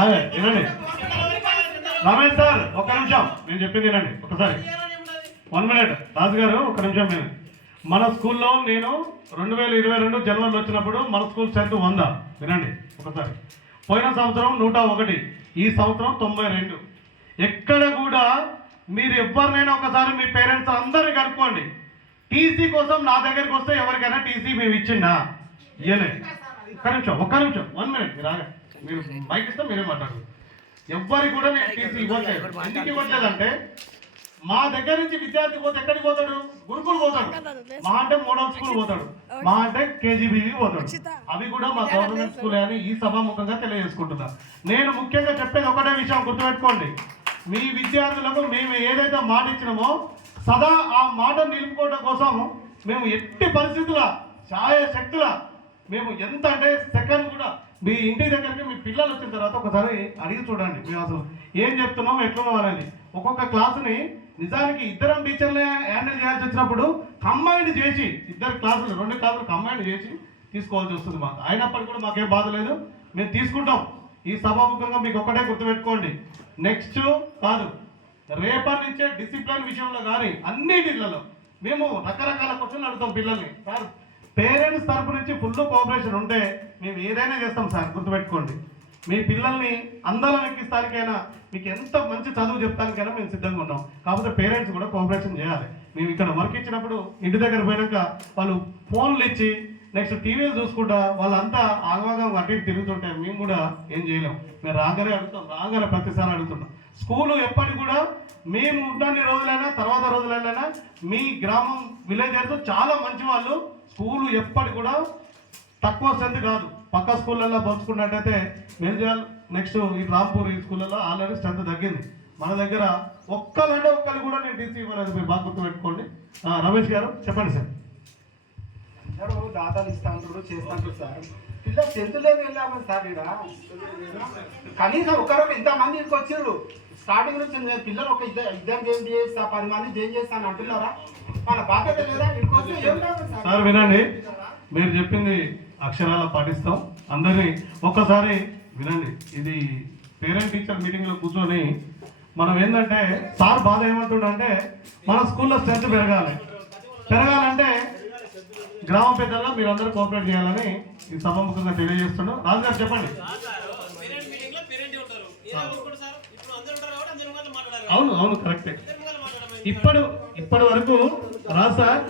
అదే వినండి రమేష్ సార్ ఒక్క నిమిషం. నేను చెప్పింది వినండి ఒకసారి వన్ మినిట్ రాజు గారు ఒక నిమిషం వినండి. మన స్కూల్లో నేను రెండు వేల ఇరవై రెండు జనవరిలో వచ్చినప్పుడు మన స్కూల్ స్ట్రెంత్ వంద. వినండి ఒకసారి పోయిన సంవత్సరం నూట ఒకటి ఈ సంవత్సరం తొంభై రెండు. ఎక్కడ కూడా మీరు ఎవరినైనా ఒకసారి మీ పేరెంట్స్ అందరిని కనుక్కోండి. టీసీ కోసం నా దగ్గరికి వస్తే ఎవరికైనా టీసీ మేము ఇచ్చిందా? ఇవ్వలేదు ఒక్క నిమిషం ఒక్క నిమిషం. వన్ మినిట్ మీరు ఆగండి. మీరు మైక్ ఇస్తే మీరే మాట్లాడు ఎవ్వరికి కూడా నేను టీసీ ఇవ్వట్లేదు. ఎందుకు ఇవ్వట్లేదంటే మా దగ్గర నుంచి విద్యార్థి పోతే ఎక్కడికి పోతాడు? గురుకులు పోతాడు. మా అంటే మోడల్ స్కూల్ పోతాడు. మా అంటే కేజీబీవి పోతాడు. అవి కూడా మా గవర్నమెంట్ స్కూల్ అని ఈ సభాముఖంగా తెలియజేసుకుంటున్నా. నేను ముఖ్యంగా చెప్పేది ఒకటే విషయం గుర్తుపెట్టుకోండి. మీ విద్యార్థులకు మేము ఏదైతే మాట ఇచ్చినామో సదా ఆ మాట నిలుపుకోవడం కోసం మేము ఎట్టి పరిస్థితుల ఛాయ శక్తుల మేము ఎంత అంటే సెకండ్ కూడా మీ ఇంటి దగ్గరికి మీ పిల్లలు వచ్చిన తర్వాత ఒకసారి అడిగి చూడండి. మేము అసలు ఏం చెప్తున్నాం ఎట్లున్నాం అనేది. ఒక్కొక్క క్లాసుని నిజానికి ఇద్దరం టీచర్లే హ్యాండిల్ చేయాల్సి వచ్చినప్పుడు కంబైండ్ చేసి ఇద్దరు క్లాసులు రెండు క్లాసులు కంబైండ్ చేసి తీసుకోవాల్సి వస్తుంది మాకు. అయినప్పటికీ కూడా మాకేం బాధ లేదు. మేము తీసుకుంటాం. ఈ సభాముఖంగా మీకు ఒక్కటే గుర్తుపెట్టుకోండి. నెక్స్ట్ కాదు. రేపటి నుంచే డిసిప్లిన్ విషయంలో కానీ అన్ని అన్నిటిలలో మేము రకరకాల క్వశ్చన్లు అడుగుతాం పిల్లల్ని. సార్ పేరెంట్స్ తరపు నుంచి ఫుల్ కోఆపరేషన్ ఉంటే మేము ఏదైనా చేస్తాం సార్ గుర్తుపెట్టుకోండి. మీ పిల్లల్ని అందరం ఎక్కిస్తానికైనా మీకు ఎంత మంచి చదువు చెప్తానికైనా మేము సిద్ధంగా ఉన్నాం. కాకపోతే పేరెంట్స్ కూడా కోఆపరేషన్ చేయాలి. మేము ఇక్కడ వర్క్ ఇచ్చినప్పుడు ఇంటి దగ్గర పోయినాక వాళ్ళు ఫోన్లు ఇచ్చి నెక్స్ట్ టీవీలు చూసుకుంటా వాళ్ళంతా ఆగవాగం అటు తిరుగుతుంటే మేము కూడా ఏం చేయలేం. మేము రాగానే అడుగుతాం రాగానే ప్రతిసారి అడుగుతున్నాం స్కూలు ఎప్పటికి కూడా మేము ఉన్నన్ని రోజులైనా తర్వాత రోజులైనా మీ గ్రామం విలేజర్స్ చాలా మంచి వాళ్ళు. స్కూలు ఎప్పటి కూడా తక్కువ స్ట్రెంత్ కాదు. పక్క స్కూళ్ళల్లో పోల్చుకున్నట్టయితే చేయాలి నెక్స్ట్ ఈ రాంపూర్ ఈ స్కూళ్ళల్లో ఆల్రెడీ స్ట్రెంత్ తగ్గింది. మన దగ్గర ఒక్కలంటే ఒక్కరు కూడా నేను టీసీ ఇవ్వలేదు. మీరు బాగా గుర్తుపెట్టుకోండి. రమేష్ గారు చెప్పండి సార్. అందరూ దాదాలు ఇస్తాను చేస్తాను సార్? పిల్ల లేని వెళ్ళాము సార్ ఇక్కడ కనీసం ఒకరు ఇంతమంది ఇంటికి వచ్చారు స్టార్టింగ్ నుంచి పిల్లలు ఒక ఇద్దరు ఇద్దరు ఏం చేస్తా పది మంది జైన్ చేస్తాను అంటున్నారా? సార్? సార్ వినండి. మీరు చెప్పింది అక్షరాల పాటిస్తాం. అందరినీ ఒక్కసారి వినండి. ఇది పేరెంట్ టీచర్ మీటింగ్లో కూర్చొని మనం ఏంటంటే సార్ బాధ ఏమంటుండంటే మన స్కూల్లో స్ట్రెంత్ పెరగాలి. పెరగాలంటే గ్రామ పెద్దల్లో మీరందరూ కోఆపరేట్ చేయాలని ఈ సభాముఖంగా తెలియజేస్తున్నాం. రాజు గారు చెప్పండి పేరెంట్ మీటింగ్లో పేరెంట్ ఉంటారు. ఇలా ఊరుకోండి సార్? ఇప్పుడు అందరూ ఉంటారు కాబట్టి అందరి ముందు మాట్లాడాలి. అవును అవును కరెక్టే. అందరి ఇప్పుడు ఇప్పటి వరకు రాదు sir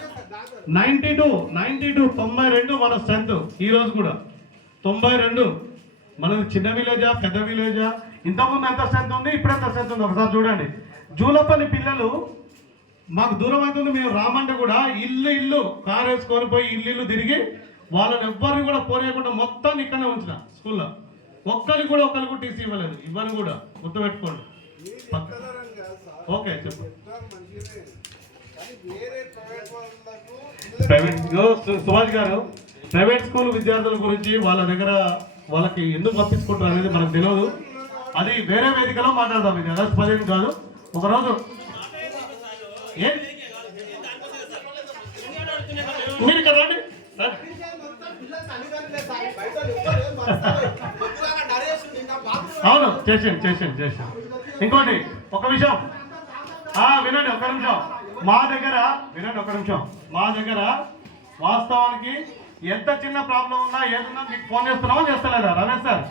ninety two ninety two తొంభై రెండు మన స్ట్రెంత్. ఈరోజు కూడా తొంభై రెండు. మనది చిన్న విలేజా పెద్ద విలేజా? ఇంతకుముందు ఎంత స్ట్రెంత్ ఉంది ఇప్పుడు ఎంత స్ట్రెంత్ ఉంది? ఒకసారి చూడండి. జూలపల్లి పిల్లలు మాకు దూరం అవుతుంది మేము రామంటే కూడా ఇల్లు ఇల్లు. కారు వేసుకొని పోయి ఇల్లు ఇల్లు తిరిగి వాళ్ళని ఎవ్వరిని కూడా పోరేయకుండా మొత్తాన్ని ఇక్కడనే ఉంచిన స్కూల్లో. ఒక్కరికి కూడా ఒకరికి టీసీ ఇవ్వలేదు. ఇవ్వని కూడా. గుర్తుపెట్టుకోండి. ఓకే చెప్పండి ప్రైవేట్ సుభాష్ గారు ప్రైవేట్ స్కూల్ విద్యార్థుల గురించి వాళ్ళ దగ్గర వాళ్ళకి ఎందుకు పంపించుకుంటారు అనేది మనకు తెలియదు అది వేరే వేదికలో మాట్లాడదాం ఇది. ఆగస్టు పదిహేను కాదు. ఒకరోజు. ఏ? మీరు బాత్రూమ్ అవును చేసాను చేసాను చేసాను ఇంకోటి ఒక విషయం. వినండి ఒక నిమిషం. మా దగ్గర వినండి ఒక నిమిషం. మా దగ్గర వాస్తవానికి ఎంత చిన్న ప్రాబ్లం ఉన్నా ఏదన్నా మీకు ఫోన్ చేస్తున్నామో చేస్తలేదా? రమేష్ సార్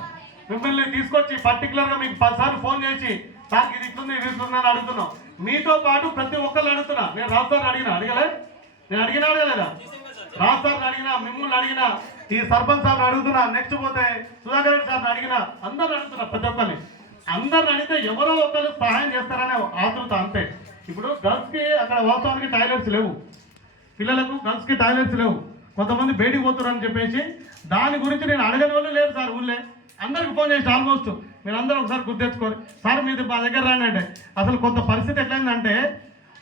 మిమ్మల్ని తీసుకొచ్చి పర్టికులర్గా మీకు పదిసార్లు ఫోన్ చేసి సార్ ఇది ఇట్లుంది ఇది ఇట్లుంది అని అడుగుతున్నాం. మీతో పాటు ప్రతి ఒక్కళ్ళు అడుగుతున్నా. నేను రావు సార్ని అడిగినా అడగలే? నేను అడిగినా అడగలేదా? రావు సార్ని అడిగినా మిమ్మల్ని అడిగినా ఈ సర్పంచ్ సార్ని అడుగుతున్నా నెక్స్ట్ పోతే సుధాకర్ రెడ్డి సార్ని అడిగినా అందరూ అడుగుతున్నా ప్రతి ఒక్కరిని. అందరిని అడిగితే ఎవరో ఒకరు సహాయం చేస్తారనే ఆతృత అంతే. ఇప్పుడు గర్ల్స్కి అక్కడ వాస్తవానికి టాయిలెట్స్ లేవు. పిల్లలకు గర్ల్స్కి టాయిలెట్స్ లేవు. కొంతమంది బయటికి పోతున్నారు అని చెప్పేసి దాని గురించి నేను అడగని వాళ్ళు లేరు సార్ ఊళ్ళే. అందరికి ఫోన్ చేసి ఆల్మోస్ట్ మీరు అందరూ ఒకసారి గుర్తెచ్చుకోరు సార్ మీది మా దగ్గర రానంటే అసలు కొంత పరిస్థితి ఎట్లయిందంటే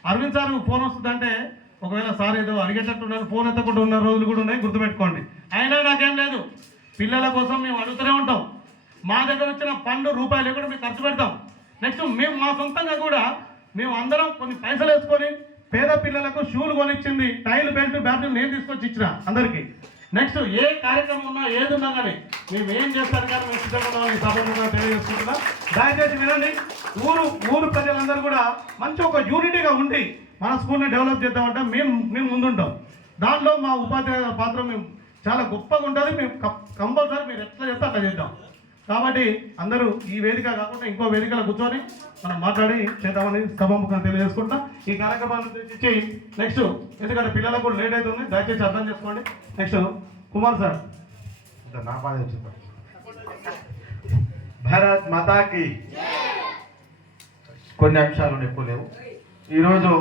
అరవింద్ సార్ ఫోన్ వస్తుందంటే ఒకవేళ సార్ ఏదో అడిగేటట్టు ఉన్నారు ఫోన్ ఎత్తకుండా ఉన్న రోజులు కూడా ఉన్నాయి గుర్తుపెట్టుకోండి. అయినా నాకేం లేదు. పిల్లల కోసం మేము అడుగుతూనే ఉంటాం. మా దగ్గర వచ్చిన పండు రూపాయలు కూడా మేము ఖర్చు పెడతాం. నెక్స్ట్ మేము మా సొంతంగా కూడా మేము అందరం కొన్ని పైసలు వేసుకొని పేద పిల్లలకు షూలు కొనిచ్చింది టైల్ బెల్ట్ బ్యాట్లు నేను తీసుకొచ్చి ఇచ్చిన అందరికి. నెక్స్ట్ ఏ కార్యక్రమం ఉన్నా ఏది ఉన్నా కానీ మేము ఏం చేస్తాను కానీ మేము సిద్ధంగా ఉన్నామని సభముగా తెలియజేసుకుంటున్నాం. దయచేసి వినండి ఊరు ఊరు ప్రజలందరూ కూడా మంచి ఒక యూనిటీగా ఉండి మన స్కూల్ని డెవలప్ చేద్దామంటే మేము మేము ముందుంటాం. దాంట్లో మా ఉపాధ్యాయుల పాత్ర మేము చాలా గొప్పగా ఉంటుంది. మేము కంపల్సరీ మీరు ఎట్లా చేస్తే అట్లా చేద్దాం. కాబట్టి అందరూ ఈ వేదిక కాకుండా ఇంకో వేదికలో కూర్చొని మనం మాట్లాడి చేద్దామని సభముఖం తెలియజేసుకుంటాం. ఈ కార్యక్రమాన్ని ఉద్దేశించి నెక్స్ట్ ఎందుకంటే పిల్లలకు కూడా లేట్ అవుతుంది దయచేసి అర్థం చేసుకోండి. Next Kumar sir. నా బాధ భారత్ మాతాకి కొన్ని అంశాలు ఎక్కువ లేవు ఈరోజు